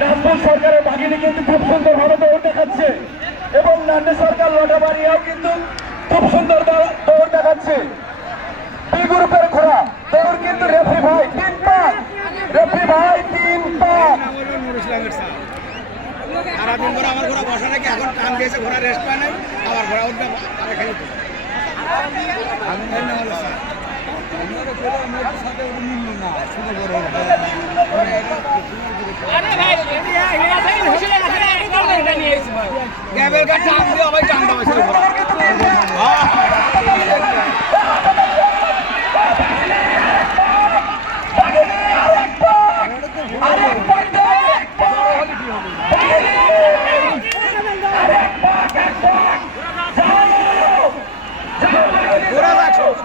নাজমুল সরকারের বাহিনী কিন্তু খুব সুন্দর ভাবে দৌড় দেখাচ্ছে। এবং নান্ডে সরকার লটাবাড়িয়াও কিন্তু খুব সুন্দর দৌড় দেখাচ্ছে। বি গ্রুপের ঘোড়া, দৌড় কিন্তু রেফরি ভাই তিন পাক। রেফরি ভাই তিন পাক। সারাদিন করে আমার ঘোড়া বসা নাকি? এখন টান দিয়েছে, ঘোড়া রেস্ট পায় নাই। আবার ঘোড়া উঠবে তো আমি জানি না বলে স্যার ক্যাবেল কাট টান দিয়ে আবার টান দেওয়া হয়েছিল ঘোড়া ঘোড়া রাখো নাজমুল সরকার নাজমুল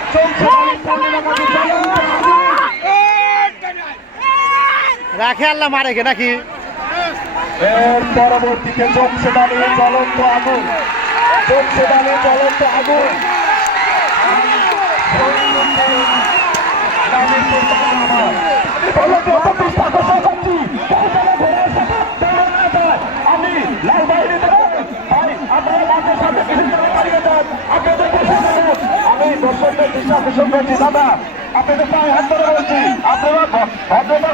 রাখে আল্লাহ, মারে কে নাকি? পরবর্তীতে চলছে দাঁড়িয়ে জ্বলন্ত আগুন। চলছে দাঁড়িয়ে জ্বলন্ত আগুন আমি আপনাদের পায়ে হাত ধরে বলছি আপনারা পরিচয়